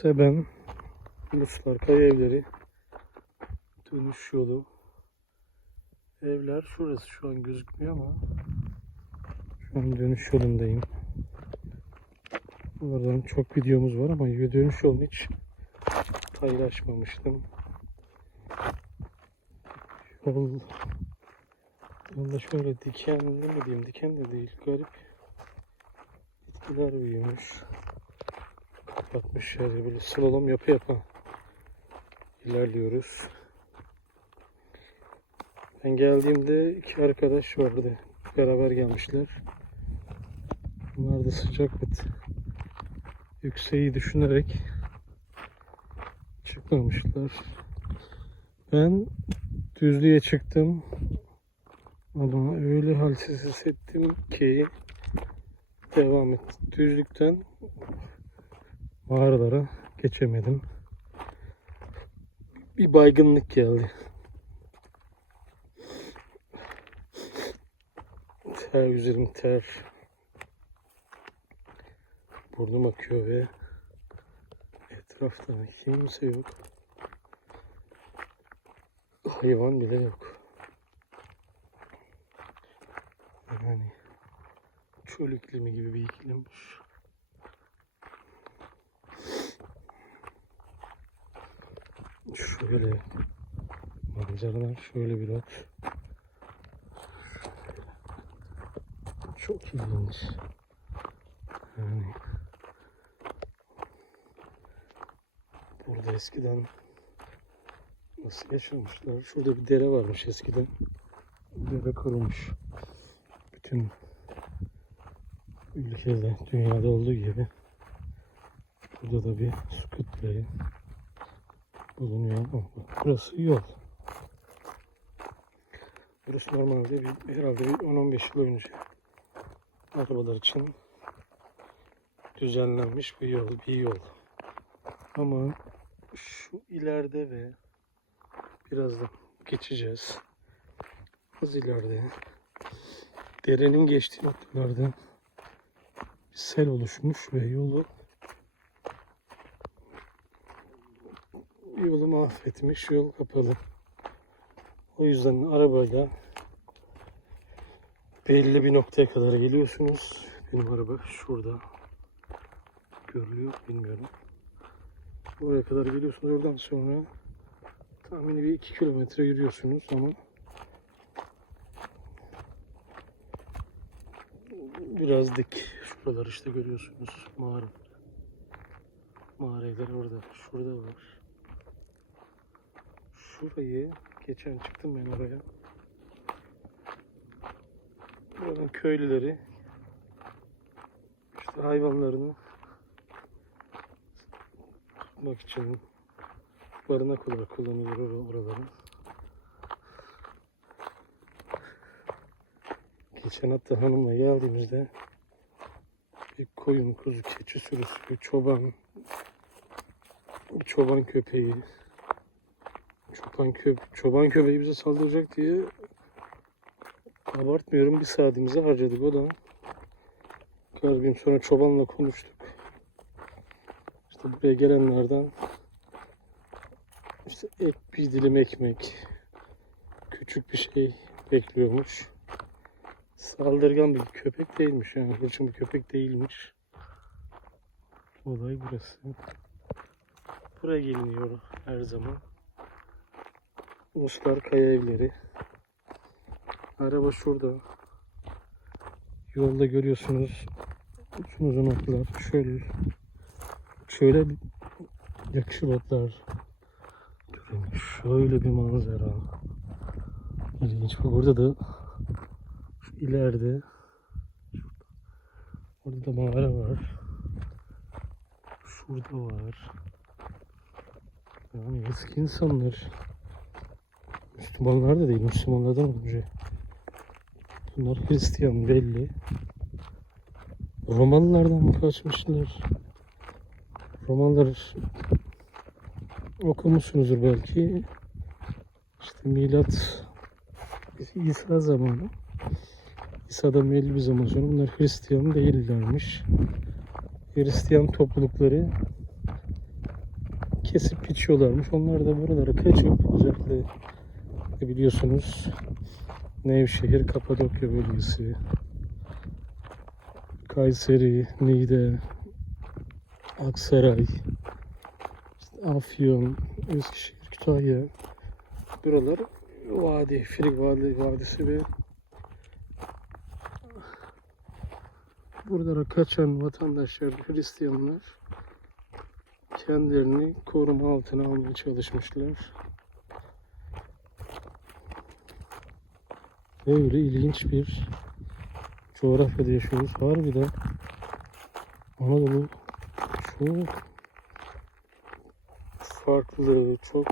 Seben, Ruslar Kaya Evleri, dönüş yolu. Evler şurası şu an gözükmüyor ama şu an dönüş yolundayım. Buradan çok videomuz var ama dönüş yolunu hiç paylaşmamıştım. Yol, yolda şöyle dikenli mi diyeyim, diken de değil, garip bitkiler büyümüş. Kapatmış yani böyle slalom yapı yapa ilerliyoruz. Ben geldiğimde iki arkadaş vardı. Beraber gelmişler. Bunlar da sıcak ve yükseği düşünerek çıkmamışlar. Ben düzlüğe çıktım. Ama öyle halsiz hissettim ki devam et. Düzlükten mağaralara geçemedim. Bir baygınlık geldi. Ter üzerim ter. Burnum akıyor ve etrafta kimse yok. Hayvan bile yok. Yani çöl iklimi gibi bir iklimmiş. Şöyle manzaralar şöyle biraz çok ilginç. Yani burada eskiden nasıl yaşamışlar? Şurada bir dere varmış eskiden. Dere kurumuş. Bütün ülkede, dünyada olduğu gibi burada da bir su kütleği bulunuyor burası yol. Burası normalde bir, herhalde bir 10-15 yıl önce arabalar için düzenlenmiş bir yol, bir yol. Ama şu ileride ve birazdan geçeceğiz. Az ileride derenin geçtiği noktalarda bir sel oluşmuş ve yolu yolu mahvetmiş, yol kapalı. O yüzden arabayla belli bir noktaya kadar geliyorsunuz. Benim araba şurada görülüyor, bilmiyorum. Oraya kadar geliyorsunuz. Oradan sonra tahmini bir iki kilometre yürüyorsunuz ama biraz dik. Şuralar işte görüyorsunuz. Mağara. Mağara evleri orada. Şurada var. Şurayı geçen çıktım ben oraya. Buranın köylüleri işte hayvanlarını tutmak için barınak olarak kullanılır or- oraları. Geçen hatta hanımla geldiğimizde bir koyun, kuzu, keçi sürüsü, bir çoban, bir çoban köpeği, çoban, köp çoban köpeği bize saldıracak diye abartmıyorum bir saatimizi harcadık o da. Gün sonra çobanla konuştuk. İşte buraya gelenlerden işte ek, bir dilim ekmek, küçük bir şey bekliyormuş. Saldırgan bir köpek değilmiş yani hırçın bir köpek değilmiş. Olay burası. Buraya geliniyor her zaman. Ruslar kaya evleri. Araba şurada. Yolda görüyorsunuz. Uzun uzun otlar. Şöyle şöyle yakışır otlar. Şöyle bir manzara. İlginç. Bak orada da şu ileride orada da mağara var. Şurada var. Yani eski insanlar Müslümanlar da değil, Müslümanlardan önce. Bunlar Hristiyan belli. Romalılardan mı kaçmışlar? Romalılar okumuşsunuzdur belki. İşte milat İsa zamanı. İsa'dan belli bir zaman sonra bunlar Hristiyan değillermiş. Hristiyan toplulukları kesip biçiyorlarmış. Onlar da buralara kaçıp özellikle e, biliyorsunuz Nevşehir, Kapadokya bölgesi, Kayseri, Niğde, Aksaray, işte Afyon, Eskişehir, Kütahya buralar vadi, Frig Vadi, Vadisi ve buralara kaçan vatandaşlar, Hristiyanlar kendilerini koruma altına almaya çalışmışlar. Böyle ilginç bir coğrafyada yaşıyoruz. Harbiden Anadolu çok farklı, çok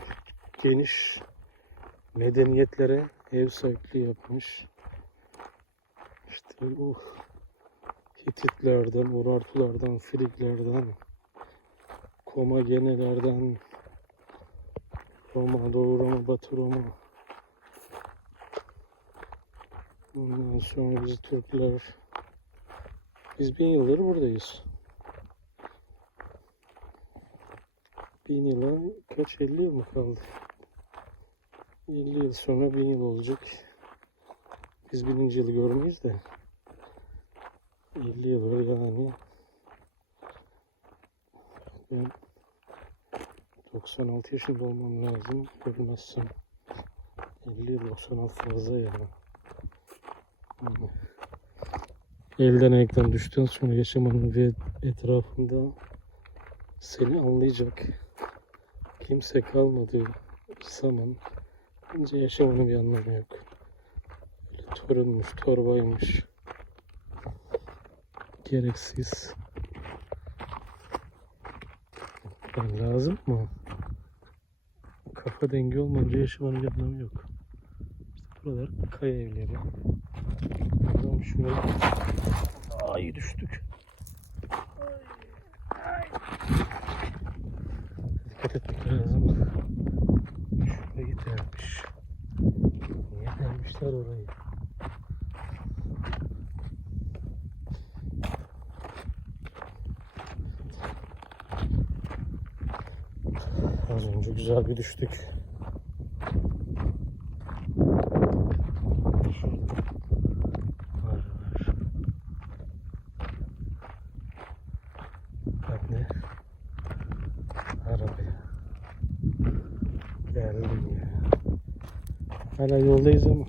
geniş medeniyetlere ev sahipliği yapmış. İşte o Hititlerden, Urartulardan, Friglerden, Komagenelerden, Roma, Doğu Roma, Batı Roma. Ondan sonra biz Türkler. Biz bin yıldır buradayız. Bin yıla kaç? 50 yıl mı kaldı? 50 yıl sonra bin yıl olacak. Biz bininci yılı görmeyiz de. 50 yıl var yani. Ben 96 yaşında olmam lazım. Görmezsem 50 yıl 96 fazla yani. Elden ayaktan düştükten sonra yaşamanın ve etrafında seni anlayacak kimse kalmadığı zaman bence yaşamanın bir anlamı yok. Öyle torunmuş, torbaymış. Gereksiz. Yani lazım mı? Kafa dengi olmayınca yaşamanın bir anlamı yok. İşte buralar kaya evleri. Bakalım şuraya. Ay düştük. Ay. Dikkat etmek lazım. Şuraya gidermiş. Niye dermişler orayı? Az önce güzel bir düştük. Var var. Bak ne? Arabaya. Geldim ya. Hala yoldayız ama.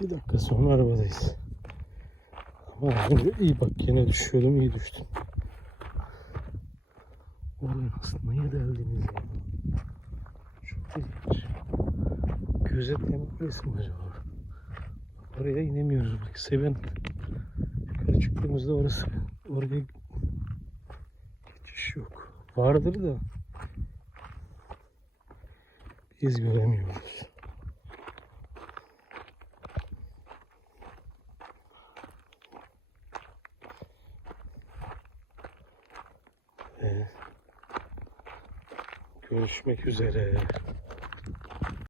Bir dakika sonra arabadayız. Ama iyi bak gene düşüyordum iyi düştüm. Oraya aslında niye geldiniz ya? Çok ilginç. Gözetleme kulesi mi acaba? Oraya inemiyoruz bak. Seven yukarı çıktığımızda orası oraya geçiş yok. Vardır da biz göremiyoruz. Ve görüşmek üzere.